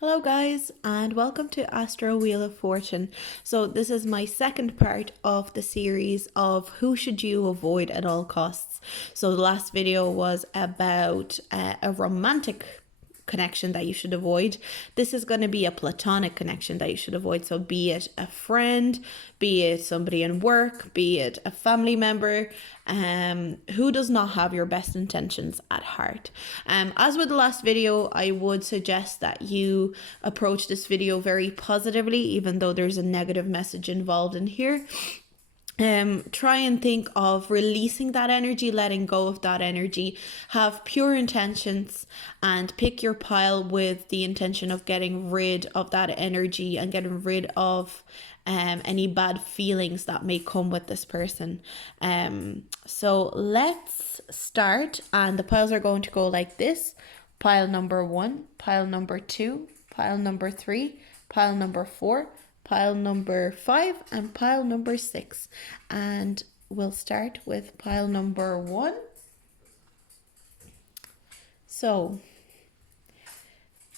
Hello guys and welcome to Astro Wheel of Fortune. So this is my second part of the series of who should you avoid at all costs. So the last video was about a romantic connection that you should avoid. This is going to be a platonic connection that you should avoid. So be it a friend, be it somebody in work, be it a family member, who does not have your best intentions at heart. As with the last video, I would suggest that you approach this video very positively, even though there's a negative message involved in here. Try and think of releasing that energy, letting go of that energy, have pure intentions, and pick your pile with the intention of getting rid of that energy and getting rid of any bad feelings that may come with this person. So let's start, and the piles are going to go like this: pile number 1, pile number 2, pile number 3, pile number 4, pile number 5, and pile number 6. And we'll start with pile number 1. So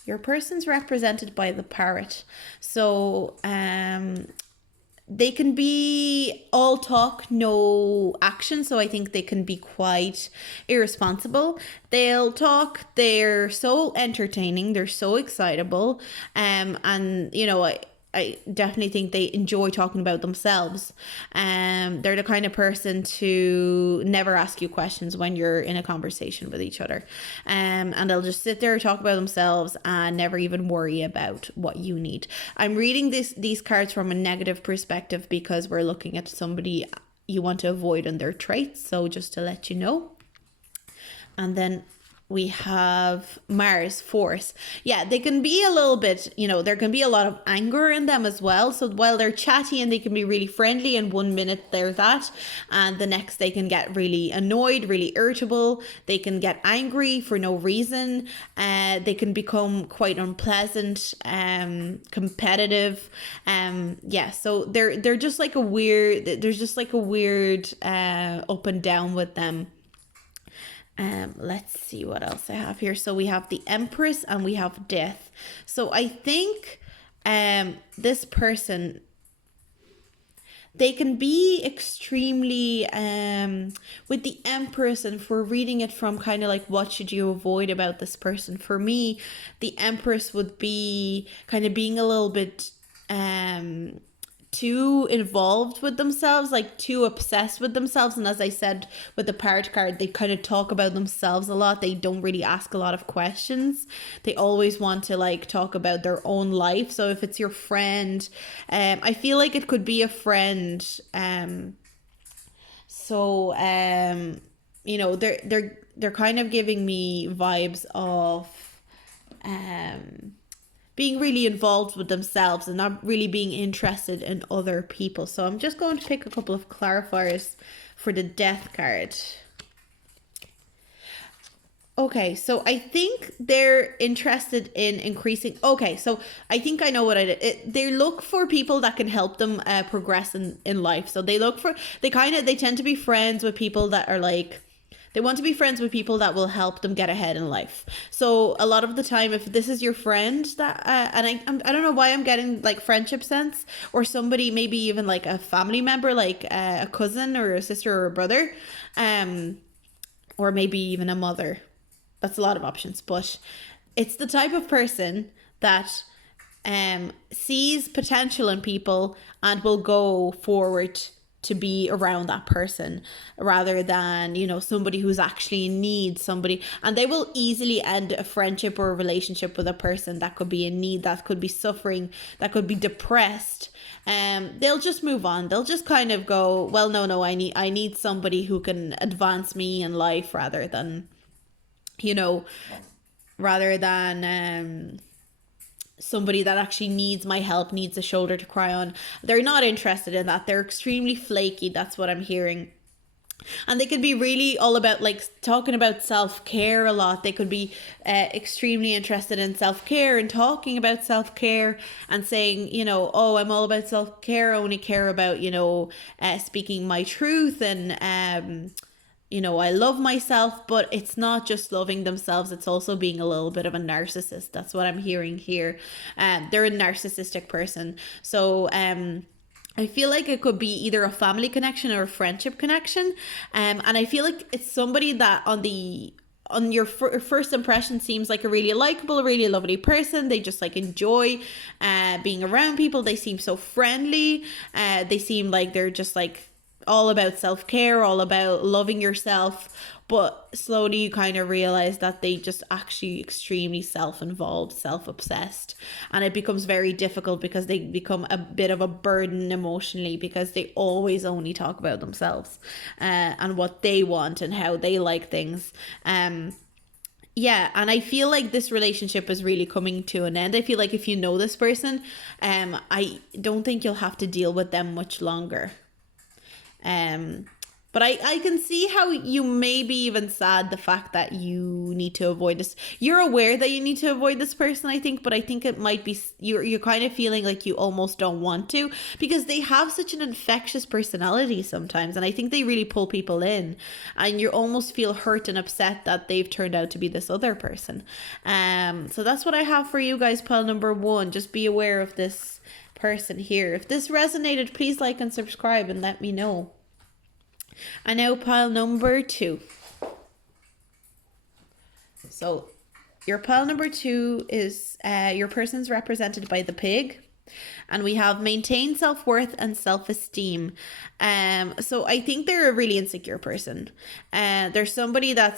your person's represented by the parrot. So they can be all talk, no action. So I think they can be quite irresponsible. They'll talk, they're so entertaining, they're so excitable, and you know, I definitely think they enjoy talking about themselves. They're the kind of person to never ask you questions when you're in a conversation with each other. And they'll just sit there, talk about themselves, and never even worry about what you need. I'm reading these cards from a negative perspective because we're looking at somebody you want to avoid and their traits. So just to let you know. And then we have Mars, force. Yeah, they can be a little bit, you know, there can be a lot of anger in them as well. So while they're chatty and they can be really friendly, and 1 minute they're that, and the next they can get really annoyed, really irritable. They can get angry for no reason. They can become quite unpleasant, competitive. Yeah, so they're just like a weird, there's just like a weird up and down with them. Let's see what else I have here. So we have the Empress and we have Death. So I think this person, they can be extremely with the Empress, and if we're reading it from kind of like what should you avoid about this person, for me the Empress would be kind of being a little bit too involved with themselves, like too obsessed with themselves. And as I said with the parrot card, they kind of talk about themselves a lot. They don't really ask a lot of questions. They always want to like talk about their own life. So if it's your friend, I feel like it could be a friend. You know, they're kind of giving me vibes of being really involved with themselves and not really being interested in other people. So I'm just going to pick a couple of clarifiers for the Death card. Okay, so I think they're interested in increasing. Okay, so I think I know what I did. They look for people that can help them progress in life. So they look for, they tend to be friends with people that are like, they want to be friends with people that will help them get ahead in life. So a lot of the time, if this is your friend that, and I don't know why I'm getting like friendship sense, or somebody, maybe even like a family member, like a cousin or a sister or a brother, or maybe even a mother. That's a lot of options, but it's the type of person that sees potential in people and will go forward to be around that person, rather than, you know, somebody who's actually in need, somebody, and they will easily end a friendship or a relationship with a person that could be in need, that could be suffering, that could be depressed. They'll just move on. They'll just kind of go, well, no, I need somebody who can advance me in life, rather than, you know, rather than somebody that actually needs my help, needs a shoulder to cry on. They're not interested in that. They're extremely flaky. That's what I'm hearing. And they could be really all about like talking about self-care a lot. They could be extremely interested in self-care and talking about self-care and saying, you know, oh, I'm all about self-care. I only care about, you know, speaking my truth and I love myself, but it's not just loving themselves, it's also being a little bit of a narcissist. That's what I'm hearing here. They're a narcissistic person. So I feel like it could be either a family connection or a friendship connection. And I feel like it's somebody that on your first impression seems like a really likable, really lovely person. They just like enjoy being around people. They seem so friendly. They seem like they're just like all about self-care, all about loving yourself. But slowly you kind of realize that they just actually extremely self-involved, self-obsessed. And it becomes very difficult because they become a bit of a burden emotionally, because they always only talk about themselves and what they want and how they like things. Yeah, and I feel like this relationship is really coming to an end. I feel like if you know this person, I don't think you'll have to deal with them much longer. But I can see how you may be even sad the fact that you need to avoid this. You're aware that you need to avoid this person, I think, but I think it might be you're kind of feeling like you almost don't want to, because they have such an infectious personality sometimes, and I think they really pull people in, and you almost feel hurt and upset that they've turned out to be this other person. So that's what I have for you guys, pile number 1. Just be aware of this person here. If this resonated, please like and subscribe and let me know. And now pile number 2. So your pile number 2 is your person's represented by the pig, and we have maintain self-worth and self-esteem. So I think they're a really insecure person. There's somebody that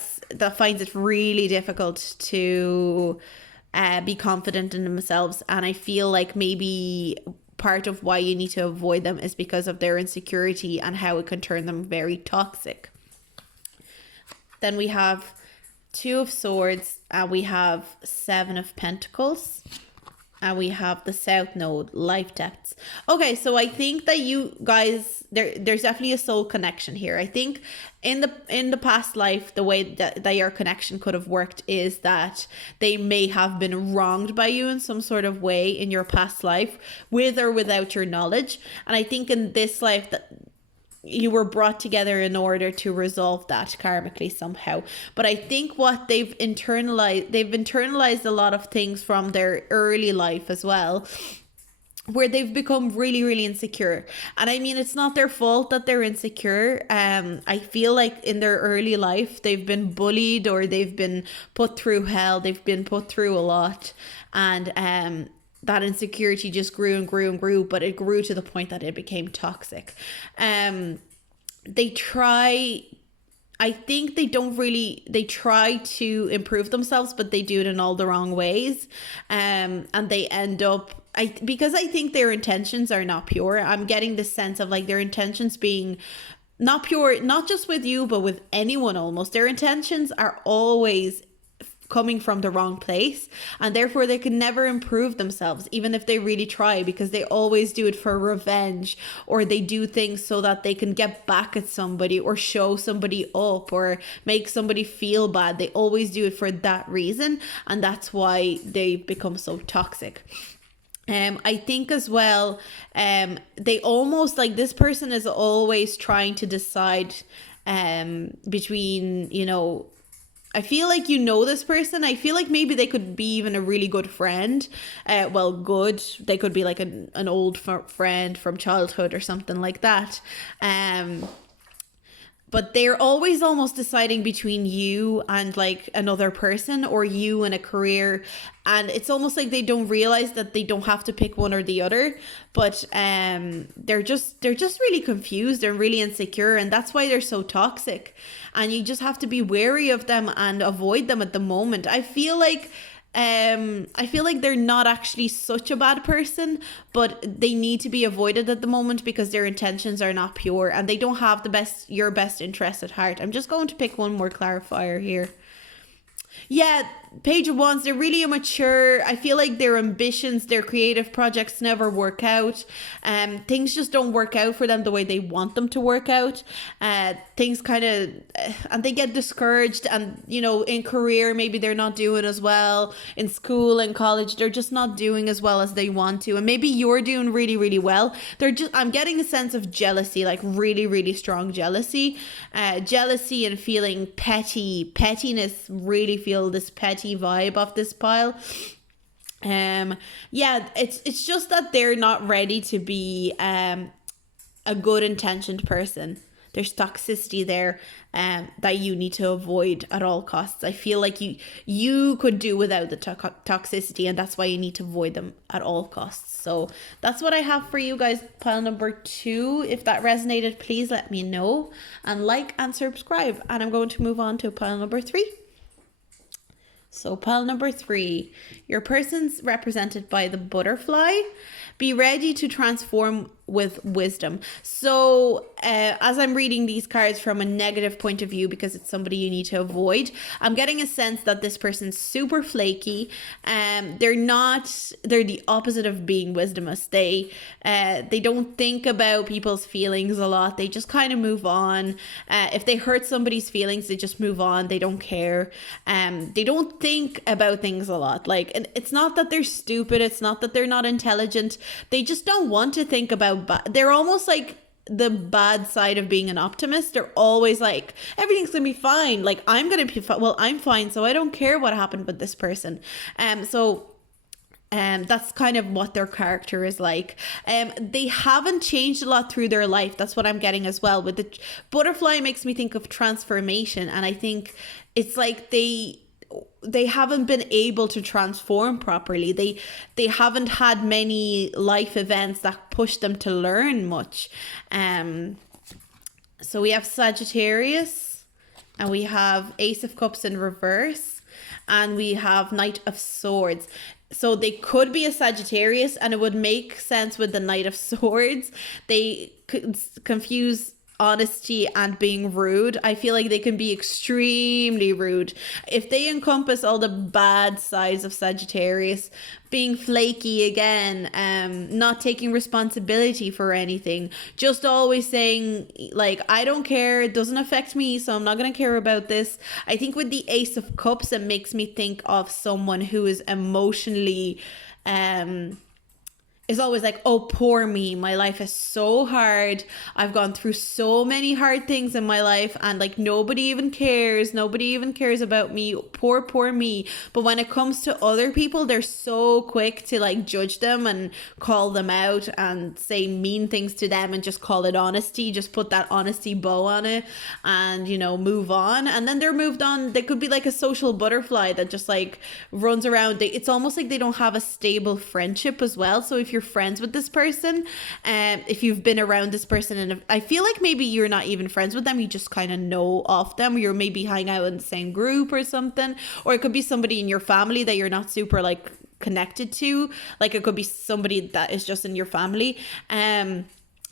finds it really difficult to be confident in themselves, and I feel like maybe part of why you need to avoid them is because of their insecurity and how it can turn them very toxic. Then we have 2 of Swords, and we have 7 of Pentacles, and we have the South Node, life depths. Okay, so I think that you guys, there's definitely a soul connection here. I think in the past life, the way that your connection could have worked is that they may have been wronged by you in some sort of way in your past life, with or without your knowledge. And I think in this life that you were brought together in order to resolve that karmically somehow. But I think what they've internalized a lot of things from their early life as well, where they've become really, really insecure. And I mean, it's not their fault that they're insecure. I feel like in their early life, they've been bullied, or they've been put through hell. They've been put through a lot. And that insecurity just grew and grew and grew, but it grew to the point that it became toxic. They try to improve themselves, but they do it in all the wrong ways. And they end up, because I think their intentions are not pure. I'm getting the sense of like their intentions being not pure, not just with you, but with anyone almost. Their intentions are always coming from the wrong place, and therefore they can never improve themselves, even if they really try, because they always do it for revenge, or they do things so that they can get back at somebody, or show somebody up, or make somebody feel bad. They always do it for that reason, and that's why they become so toxic. I think as well, they almost like, this person is always trying to decide between, I feel like this person. I feel like maybe they could be even a really good friend. They could be like an old friend from childhood or something like that. But they're always almost deciding between you and like another person, or you and a career. And it's almost like they don't realize that they don't have to pick one or the other. But they're just really confused and really insecure. And that's why they're so toxic. And you just have to be wary of them and avoid them at the moment. I feel like they're not actually such a bad person, but they need to be avoided at the moment because their intentions are not pure, and they don't have your best interest at heart. I'm just going to pick one more clarifier here. Yeah, Page of Wands, they're really immature. I feel like their ambitions, their creative projects never work out. Things just don't work out for them the way they want them to work out. Things kind of, and they get discouraged, and, you know, in career, maybe they're not doing as well. In school and college, they're just not doing as well as they want to. And maybe you're doing really, really well. I'm getting a sense of jealousy, like really, really strong jealousy. Jealousy and feeling pettiness, really feel this petty vibe off this pile. Yeah, it's just that they're not ready to be a good intentioned person. There's toxicity there that you need to avoid at all costs. I feel like you could do without the toxicity, and that's why you need to avoid them at all costs. So that's what I have for you guys, pile number 2. If that resonated, please let me know, and like and subscribe. And I'm going to move on to pile number 3. So pile number 3, your person's represented by the butterfly. Be ready to transform with wisdom. So as I'm reading these cards from a negative point of view, because it's somebody you need to avoid, I'm getting a sense that this person's super flaky. They're the opposite of being wisdomous. They don't think about people's feelings a lot. They just kind of move on. If they hurt somebody's feelings, they just move on. They don't care. They don't think about things a lot. Like, and it's not that they're stupid. It's not that they're not intelligent. They just don't want to think about. They're almost like the bad side of being an optimist. They're always like, everything's gonna be fine. Like, I'm gonna be fine. Well, I'm fine, so I don't care what happened with this person. That's kind of what their character is like. They haven't changed a lot through their life. That's what I'm getting as well. With the butterfly, makes me think of transformation, and I think it's like they haven't been able to transform properly. They haven't had many life events that push them to learn much. So we have Sagittarius, and we have Ace of Cups in reverse, and we have Knight of Swords. So they could be a Sagittarius, and it would make sense with the Knight of Swords. They could confuse honesty and being rude. I feel like they can be extremely rude. If they encompass all the bad sides of Sagittarius, being flaky again, not taking responsibility for anything, just always saying like, I don't care, it doesn't affect me, so I'm not gonna care about this. I think with the Ace of Cups, it makes me think of someone who is emotionally is always like, oh, poor me, my life is so hard, I've gone through so many hard things in my life, and like nobody even cares about me, poor me. But when it comes to other people, they're so quick to like judge them and call them out and say mean things to them, and just call it honesty, just put that honesty bow on it, and, you know, move on. And then they're moved on. They could be like a social butterfly that just like runs around. It's almost like they don't have a stable friendship as well. So if you're friends with this person, if you've been around this person, and I feel like maybe you're not even friends with them, you just kind of know of them, or you're maybe hanging out in the same group or something, or it could be somebody in your family that you're not super like connected to, like it could be somebody that is just in your family.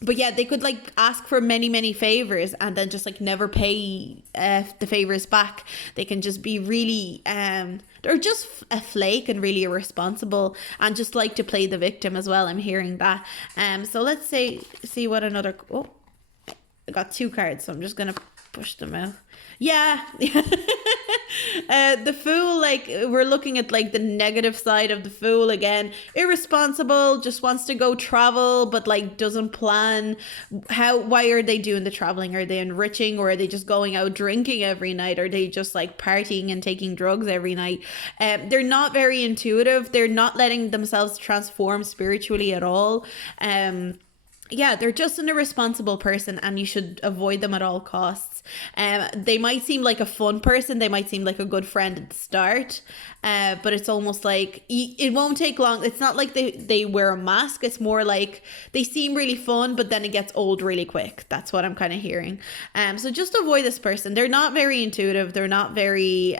But yeah, they could like ask for many favors and then just like never pay the favors back. They can just be really they're just a flake and really irresponsible, and just like to play the victim as well. I'm hearing that. So let's see what another. Oh, I got 2 cards, so I'm just gonna push them out. Yeah. The Fool, like we're looking at like the negative side of the Fool again. Irresponsible, just wants to go travel, but like doesn't plan. Why are they doing the traveling? Are they enriching, or are they just going out drinking every night? Are they just like partying and taking drugs every night? They're not very intuitive. They're not letting themselves transform spiritually at all. Yeah, they're just an irresponsible person, and you should avoid them at all costs. They might seem like a fun person. They might seem like a good friend at the start, but it's almost like it won't take long. It's not like they wear a mask. It's more like they seem really fun, but then it gets old really quick. That's what I'm kind of hearing. So just avoid this person. They're not very intuitive. They're not very...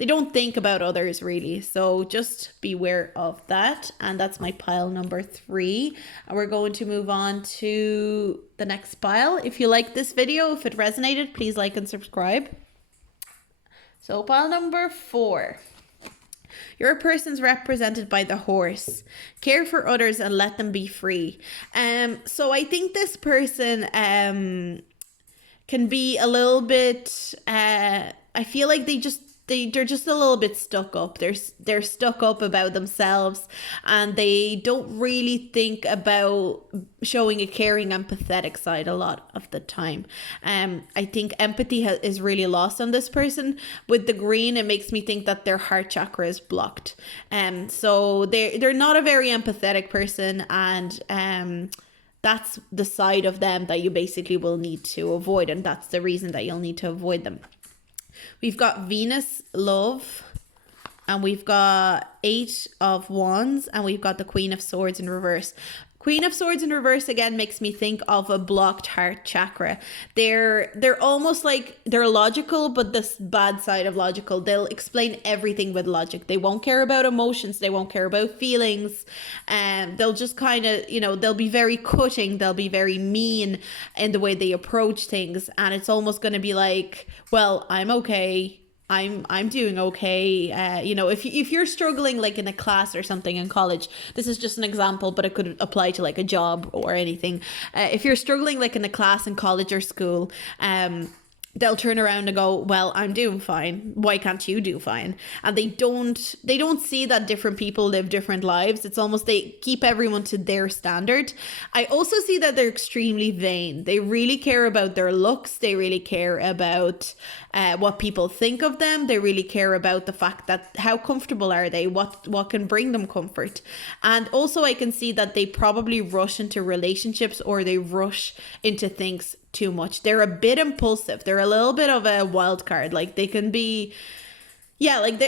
they don't think about others really. So just beware of that. And that's my pile number 3. And we're going to move on to the next pile. If you like this video, if it resonated, please like and subscribe. So pile number 4. Your person's represented by the horse. Care for others and let them be free. So I think this person can be a little bit I feel like they're just a little bit stuck up. They're stuck up about themselves, and they don't really think about showing a caring, empathetic side a lot of the time. I think empathy is really lost on this person. With the green, it makes me think that their heart chakra is blocked. So they're not a very empathetic person, and that's the side of them that you basically will need to avoid, and that's the reason that you'll need to avoid them. We've got Venus, love, and we've got 8 of Wands, and we've got the Queen of Swords in reverse. Queen of Swords in reverse again makes me think of a blocked heart chakra. They're almost like they're logical, but this bad side of logical. They'll explain everything with logic. They won't care about emotions. They won't care about feelings. And they'll just kind of, they'll be very cutting. They'll be very mean in the way they approach things. And it's almost going to be like, well, I'm okay. I'm doing okay. If you're struggling like in a class or something in college, this is just an example, but it could apply to like a job or anything. If you're struggling like in a class in college or school, they'll turn around and go, well, I'm doing fine. Why can't you do fine? And they don't see that different people live different lives. It's almost they keep everyone to their standard. I also see that they're extremely vain. They really care about their looks. They really care about what people think of them. They really care about the fact that how comfortable are they? What can bring them comfort? And also I can see that they probably rush into relationships, or they rush into things too much. They're a bit impulsive. They're a little bit of a wild card. Like they can be, like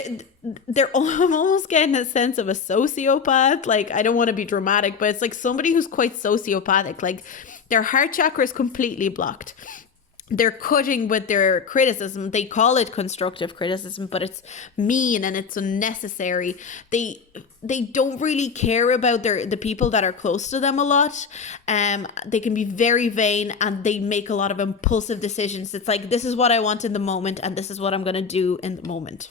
I'm almost getting a sense of a sociopath. Like I don't want to be dramatic, but it's like somebody who's quite sociopathic. Like their heart chakra is completely blocked. They're cutting with their criticism. They call it constructive criticism, but it's mean and it's unnecessary. They don't really care about the people that are close to them a lot. They can be very vain, and they make a lot of impulsive decisions. It's like, this is what I want in the moment, and this is what I'm going to do in the moment.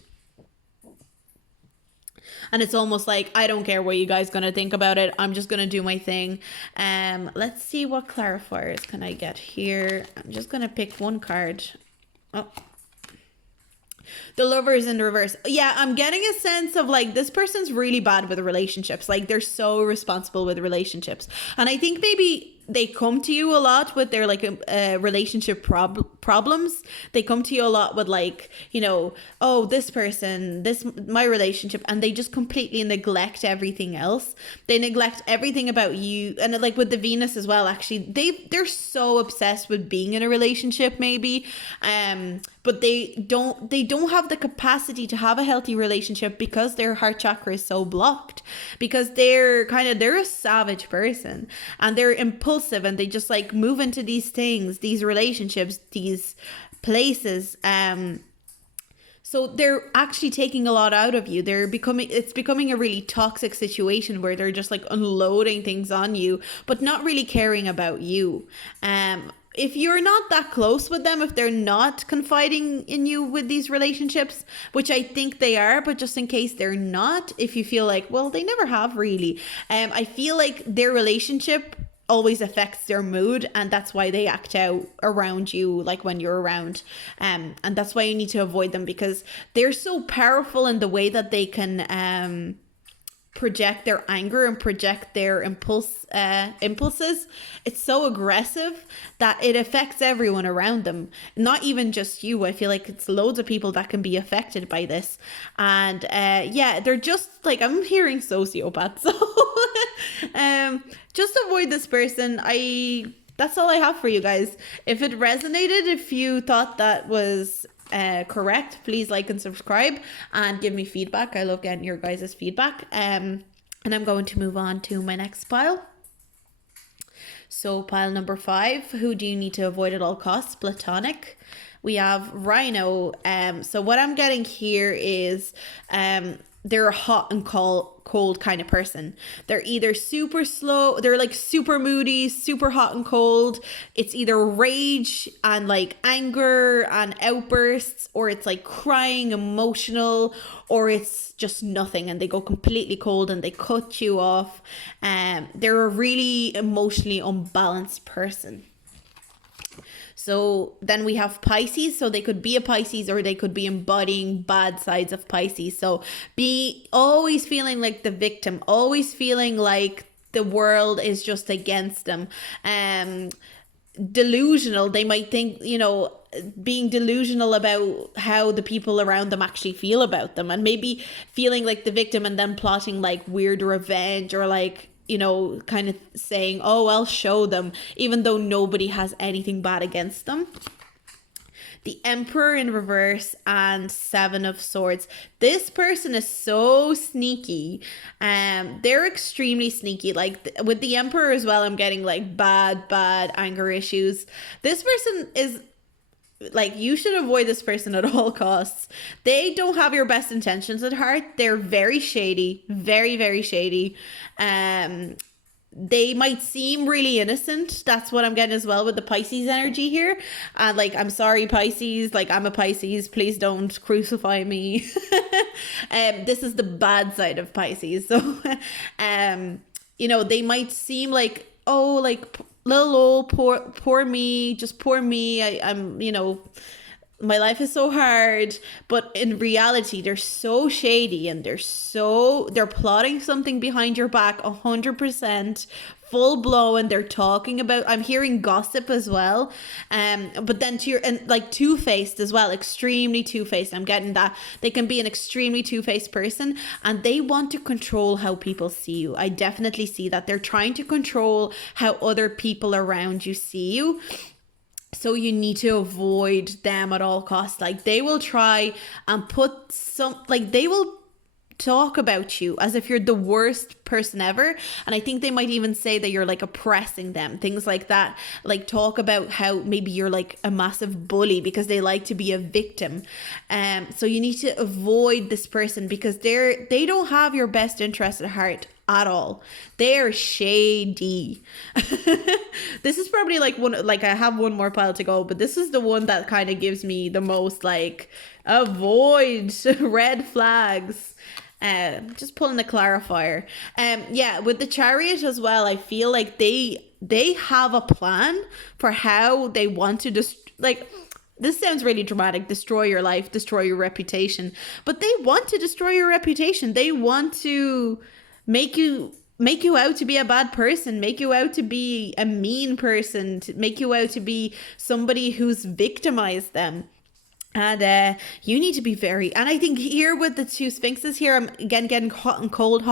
And it's almost like, I don't care what you guys going to think about it. I'm just going to do my thing. Let's see what clarifiers can I get here. I'm just going to pick one card. Oh. The Lovers in reverse. Yeah, I'm getting a sense of like this person's really bad with relationships. Like they're so irresponsible with relationships. And I think maybe they come to you a lot with their like relationship problems. They come to you a lot with like, oh, this person, my relationship, and they just completely neglect everything else. They neglect everything about you. And like with the Venus as well, actually, they're so obsessed with being in a relationship maybe. But they don't have the capacity to have a healthy relationship because their heart chakra is so blocked, because they're a savage person, and they're impulsive, and they just like move into these things, these relationships, these places. So they're actually taking a lot out of you. It's becoming a really toxic situation where they're just like unloading things on you, but not really caring about you. If you're not that close with them, if they're not confiding in you with these relationships, which I think they are, but just in case they're not, if you feel like, well, they never have really, I feel like their relationship always affects their mood, and that's why they act out around you, like when you're around, and that's why you need to avoid them, because they're so powerful in the way that they can project their anger and project their impulses. It's so aggressive that it affects everyone around them, not even just you. I feel like it's loads of people that can be affected by this. And they're just like, I'm hearing sociopaths. So just avoid this person. That's all I have for you guys. If it resonated, if you thought that was correct, please like and subscribe and give me feedback. I love getting your guys' feedback. And I'm going to move on to my next pile. So pile number 5, who do you need to avoid at all costs? Platonic. We have Rhino. So what I'm getting here is they're a hot and cold kind of person. They're either super slow, they're like super moody, super hot and cold. It's either rage and like anger and outbursts, or it's like crying, emotional, or it's just nothing and they go completely cold and they cut you off. They're a really emotionally unbalanced person. So then we have Pisces. So they could be a Pisces, or they could be embodying bad sides of Pisces. So be always feeling like the victim, always feeling like the world is just against them. Delusional. They might think, being delusional about how the people around them actually feel about them, and maybe feeling like the victim and then plotting like weird revenge, or like, kind of saying, oh, I'll show them, even though nobody has anything bad against them. The Emperor in reverse and Seven of Swords. This person is so sneaky. They're extremely sneaky. Like with the Emperor as well, I'm getting like bad anger issues. This person is like, you should avoid this person at all costs. They don't have your best intentions at heart. They're very shady, very, very shady. They might seem really innocent. That's what I'm getting as well with the Pisces energy here. Like, I'm sorry, Pisces. Like, I'm a Pisces. Please don't crucify me. This is the bad side of Pisces. So, they might seem like, oh, like, little old poor me, just poor me. I'm my life is so hard, but in reality they're so shady, and they're plotting something behind your back 100%, full blown. They're talking about, I'm hearing gossip as well, but then like two-faced as well, extremely two-faced. I'm getting that they can be an extremely two-faced person, and they want to control how people see you. I definitely see that they're trying to control how other people around you see you. So you need to avoid them at all costs. Like, they will try and they will talk about you as if you're the worst person ever. And I think they might even say that you're like oppressing them, things like that. Like, talk about how maybe you're like a massive bully, because they like to be a victim. So you need to avoid this person, because they don't have your best interest at heart at all. They're shady. This is probably like I have one more pile to go, but this is the one that kind of gives me the most like avoid red flags. Just pulling the clarifier. With the Chariot as well, I feel like they have a plan for how they want to this sounds really dramatic, destroy your life, destroy your reputation, but they want to destroy your reputation. They want to make you out to be a bad person, make you out to be a mean person, to make you out to be somebody who's victimized them. And you need to be and I think here with the two Sphinxes here, I'm again getting hot and cold.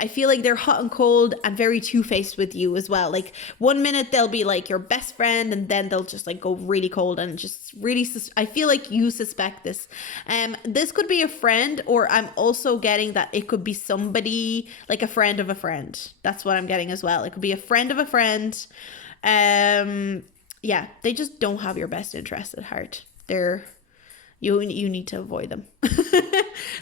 I feel like they're hot and cold and very two-faced with you as well. Like, 1 minute they'll be like your best friend, and then they'll just like go really cold and just really I feel like you suspect this. This could be a friend, or I'm also getting that it could be somebody like a friend of a friend. That's what I'm getting as well. It could be a friend of a friend. They just don't have your best interest at heart. You need to avoid them.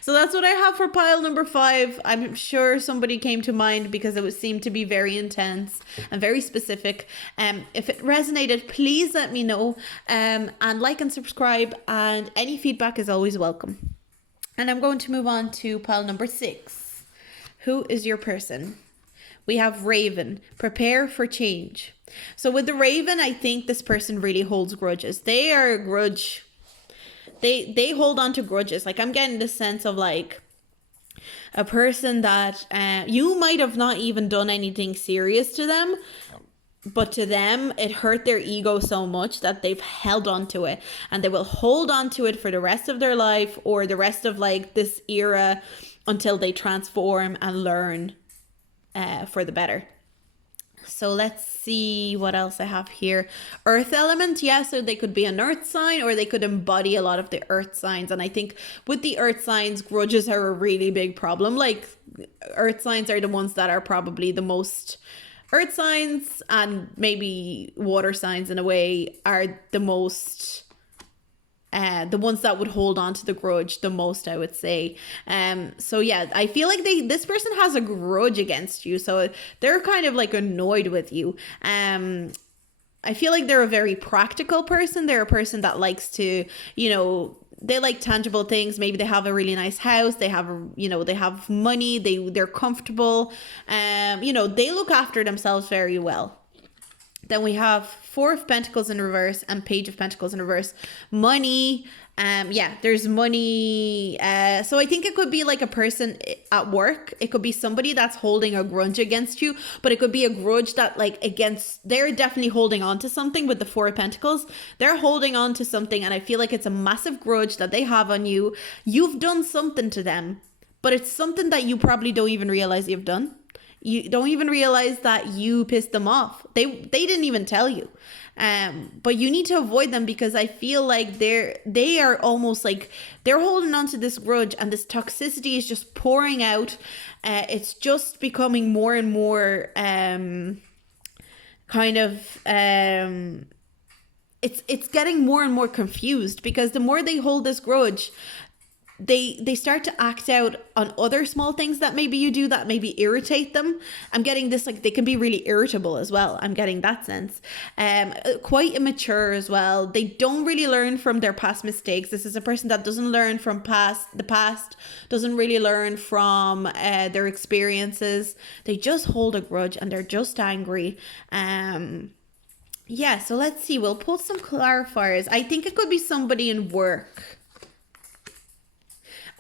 So that's what I have for pile number 5. I'm sure somebody came to mind because it seemed to be very intense and very specific. If it resonated, please let me know, and like and subscribe, and any feedback is always welcome. And I'm going to move on to pile number 6. Who is your person? We have Raven. Prepare for change. So with the Raven, I think this person really holds grudges. They are a grudge. They hold on to grudges. Like, I'm getting this sense of like a person that you might have not even done anything serious to them, but to them it hurt their ego so much that they've held on to it, and they will hold on to it for the rest of their life, or the rest of like this era, until they transform and learn for the better. So let's see what else I have here. Earth element, so they could be an earth sign, or they could embody a lot of the earth signs. And I think with the earth signs, grudges are a really big problem. Like, earth signs are the ones that are probably the most, earth signs and maybe water signs in a way are the most the ones that would hold on to the grudge the most, I would say. So yeah, I feel like this person has a grudge against you, so they're kind of like annoyed with you. I feel like they're a very practical person. They're a person that likes to, they like tangible things. Maybe they have a really nice house. They have, they have money. They're comfortable. They look after themselves very well. Then we have Four of Pentacles in reverse and Page of Pentacles in reverse. Money. There's money. So I think it could be like a person at work. It could be somebody that's holding a grudge against you, but it could be a grudge that they're definitely holding on to something with the Four of Pentacles. They're holding on to something, and I feel like it's a massive grudge that they have on you. You've done something to them, but it's something that you probably don't even realize you've done. You don't even realize that you pissed them off. They didn't even tell you. But you need to avoid them, because I feel like they are almost like they're holding on to this grudge, and this toxicity is just pouring out. It's just becoming more and more it's getting more and more confused, because the more they hold this grudge, they start to act out on other small things that maybe you do that maybe irritate them. I'm getting this, like, they can be really irritable as well. I'm getting that sense. Quite immature as well. They don't really learn from their past mistakes. This is a person that doesn't learn from the past, doesn't really learn from their experiences. They just hold a grudge, and they're just angry. So let's see. We'll pull some clarifiers. I think it could be somebody in work.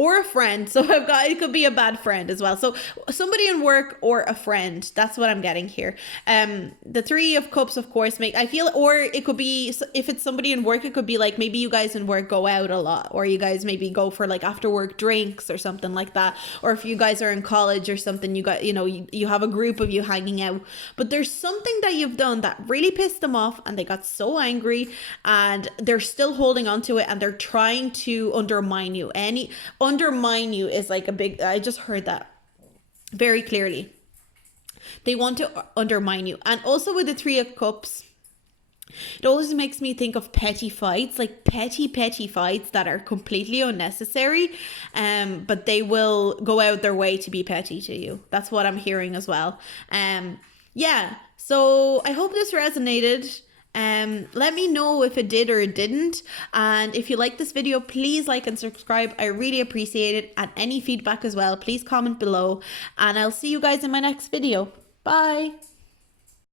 Or a friend. So it could be a bad friend as well. So somebody in work or a friend. That's what I'm getting here. The Three of Cups, of course, or it could be, if it's somebody in work, it could be like maybe you guys in work go out a lot, or you guys maybe go for like after work drinks or something like that. Or if you guys are in college or something, you got, you have a group of you hanging out. But there's something that you've done that really pissed them off, and they got so angry, and they're still holding on to it, and they're trying to undermine you. Undermine you is like I just heard that very clearly. They want to undermine you. And also with the Three of Cups, it always makes me think of petty fights, like petty fights that are completely unnecessary, but they will go out their way to be petty to you. That's what I'm hearing as well. So I hope this resonated. Let me know if it did or it didn't, and if you like this video, please like and subscribe. I really appreciate it, and any feedback as well, please comment below, and I'll see you guys in my next video. Bye.